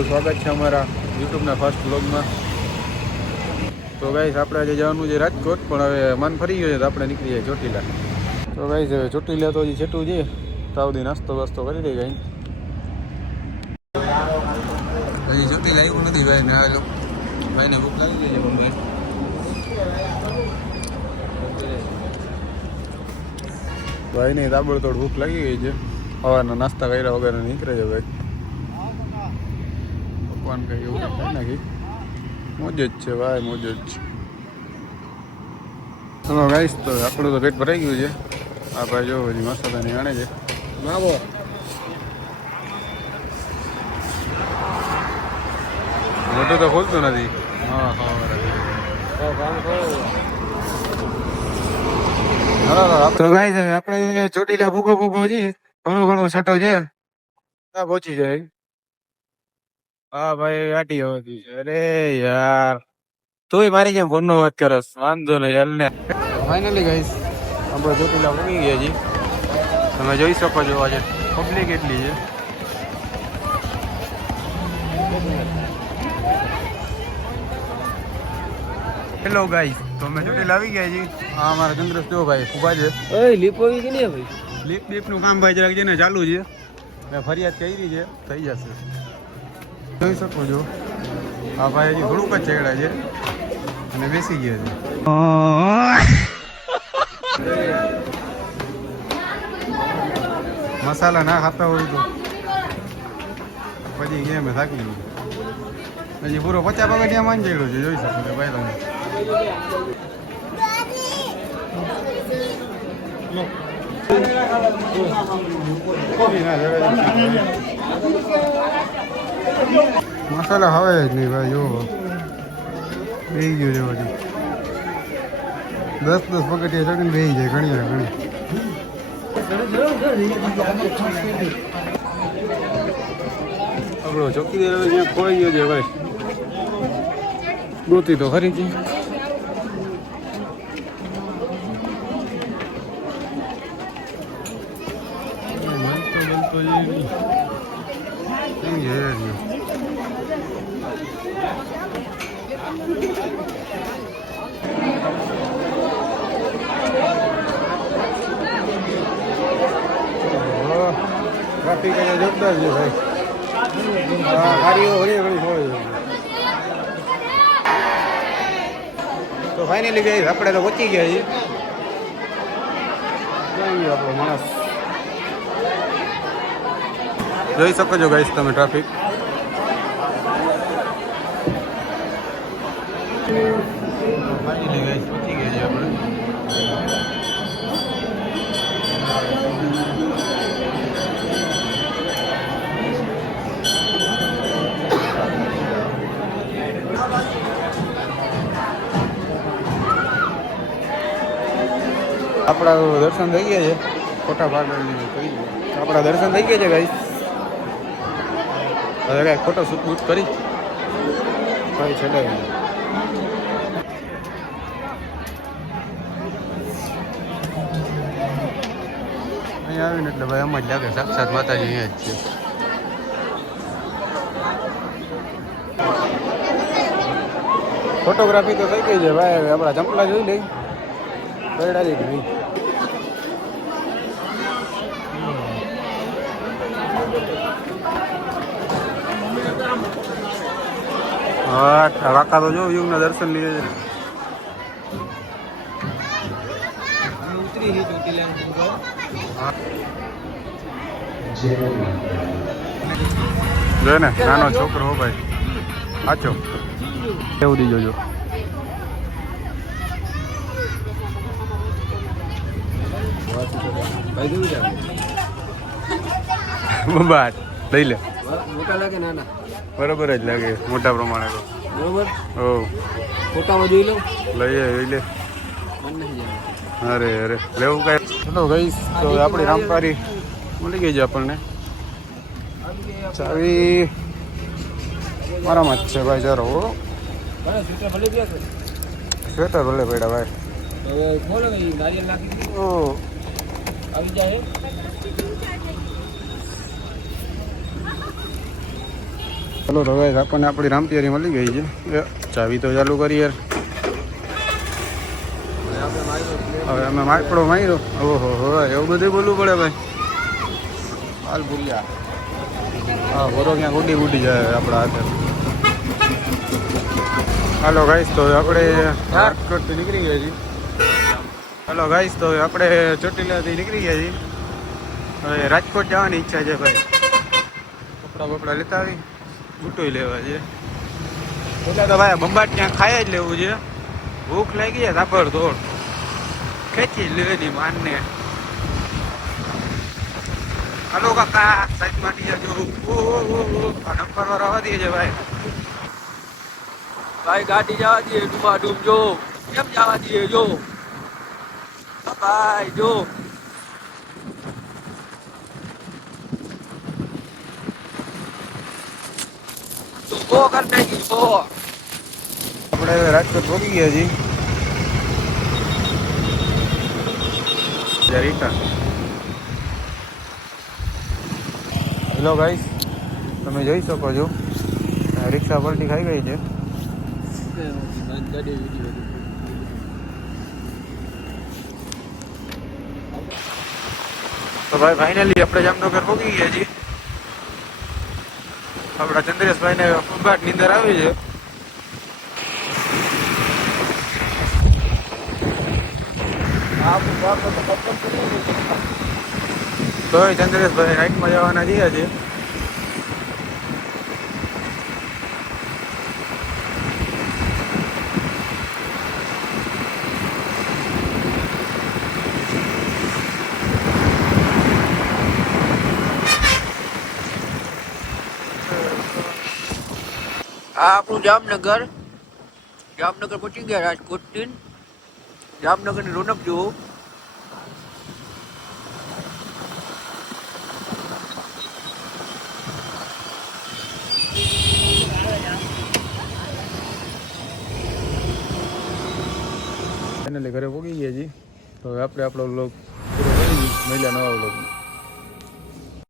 તમારું સ્વાગત છે અમારા યુટ્યુબના ફર્સ્ટ વ્લોગમાં. તો ગાઈસ આપણે આજે જવાનું છે રાજકોટ, પણ હવે મન ફરી ગયો છે તો આપણે નીકળી જાય ચોટીલા. તો ગાઈસ હવે ચોટીલા તો હજી છેટું છે, તાવથી નાસ્તો વાસ્તો કરી દઈ ગાઈ. હજી ચોટીલા આવ્યું નથી ભાઈ ને, આ ભાઈને ભૂખ લાગી ગઈ છે મમ્મી. ભાઈને તાબડતોડ ભૂખ લાગી ગઈ છે, સવારના નાસ્તા કર્યા વગર નીકળે છે ભાઈ. ભગવાન કઈ એવું થાય નાખી, મોજ જ છે ભાઈ, મોજ જ છે. ચલો ગાઈસ, તો આપણું તો પેટ ભરાઈ ગયું છે. આ ભાઈ જો હજી મસાલાની આણે છે. માવો મોટું તો ખોલતું નથી. હા તો ગાઈસ હવે આપણે ચોટીલા ભૂખો ભૂખો છે, ઘણો ઘણો છટો છે, પહોંચી જાય. હા ભાઈ આટી હતી. અરે યાર તુંય મારી જેમ ફોન નો વાત કરસ, વાંધો નહીં હાલ ને. ફાઇનલી ગાઈસ આપણે ચોટીલા પહોંચી ગયા છીએ. તમે જોઈ શકો છો આજે પબ્લિક એટલી છે. હેલો ગાઈસ, તો અમે ચોટીલા આવી ગયા છીએ. હા અમારા ચંદ્રસ જો ભાઈ ઉભા છે. ઓય લીપ આવી કે નહીં ભાઈ? લીપ બીપનું કામ ભાઈ જરાક છે ને ચાલુ છે. મેં ફરિયાદ કરી છે, થઈ જશે. જોઈ શકો છો આ ભાઈ હજી થોડુંક જ ચેડા છે અને બેસી ગયા છે. મસાલા ના ખાતા હોય તો પછી ગયા મેં થાકી ગયું. હજી પૂરો 50 પગથિયા માન ચડ્યો છે, જોઈ શકો છો ભાઈ તમે. મસાલા હવે જ નહીં ભાઈ, જો બેસી ગયું છે બધું. 10 પગથિયા ચડીને બેસી જાય ઘણી ઘણી. આપણો ચોકીદાર હવે ખોઈ ગયો છે ભાઈ, ગોતી તો ખરી છે. ટ્રાફિક જોરદાર છે ભાઈ. ગાડીઓ ઘણી ઘણી હોય. તો ફાઇનલી ગઈ આપણે તો પહોંચી ગયા છીએ. આપણો માણસ જોઈ શકો છો ગાઈસ તમે ટ્રાફિક. ફાઇનલી ગાઈસ પહોંચી ગયા છીએ આપણે. આપણા દર્શન થઈ ગયા છે, ખોટા ભાગ આપણા દર્શન થઈ ગયા છે ગાઈસ. હવે કાંઈ ફોટો શૂટ કરી ભાઈ છેડાવી. અહીંયા આવીને એટલે ભાઈ એમ જ લાગે સાક્ષાત માતાજી અહીંયા જ છે. ફોટોગ્રાફી તો થઈ ગઈ છે ભાઈ. હવે આપણા ચંપલા જોઈ લઈ કઈડાલી કે નહીં. હા કાકા તો જો યુગના દર્શન લીધે છે. જો ને નાનો છોકરો હો ભાઈ, સાચો એવું દીજો જો. બાર લઈ લે. મોટા લાગે નાના? બરોબર જ લાગે મોટા પ્રમાણે તો. બરોબર. ઓ ફોટામાં જોઈ લો. લઈ લે. અરે અરે લેવું કઈ. ચલો ગઈશ તો આપણી રામપારી મળી ગઈ છે આપણને. ચાવી મારામાં જ છે ભાઈ. જરો સ્વેટર ભલે પડ્યા ભાઈ. ઓ આવી જાય. ચલો તો ગાઈસ આપણને આપણી રામપિયારી મળી ગઈ છે ચાવી તો ચાલુ કરી યાર હવે અમે માકડો માર્યો ઓહો હો એવું બધું બોલવું પડે ભાઈ હાલ ભૂલ્યા હા બરો ક્યાં ગુડી જાય આપણા હાથે હાલો ગાઈસ તો આપણે રાજકોટથી નીકળી ગયા છીએ હાલો ગાઈસ તો આપણે ચોટીલાથી નીકળી ગયા છીએ હવે રાજકોટ જવાની ઈચ્છા છે ભાઈ કપડા બપડા લેતા આવી બુટોય લેવા છે એટલે તો ભાઈ બંબાટ ક્યાં ખાઈ જ લેવું છે ભૂખ લાગી છે તાપડ તોડ ખેંચી જ લેવાની માનને હાલો કાકા સાઈડ માંથી જજો આ નંબર વાર આવવા દે છે ભાઈ ભાઈ ગાડી જવા દઈએ ડૂબા ડૂબ જો કેમ જવા દઈએ જો ભાઈ જો ઓ કર નાખી ઓ આપણે રાજકોટ પહોંચી ગયા છીએ રિટર્ન હેલો ગાઈસ તમે જોઈ શકો છો રિક્ષા પલટી ખાઈ ગઈ છે તો ભાઈ ફાઇનલી આપણે જામનગર પહોંચી ગયા છીએ આપણા ચંદ્રેશભાઈને ફૂટબાટ નીંદર આવી છે તો ચંદ્રેશભાઈ રાઈટમાં જવાના ગયા છે આ આપણું જામનગર પહોંચી ગયા રાજકોટથી જામનગરની રોનક જુઓ ફાઇનલી ઘરે પહોંચી ગયા છીએ તો હવે આપણે આપણો વ્લોગ પૂરો કરી મળ્યા નવા વ્લોગ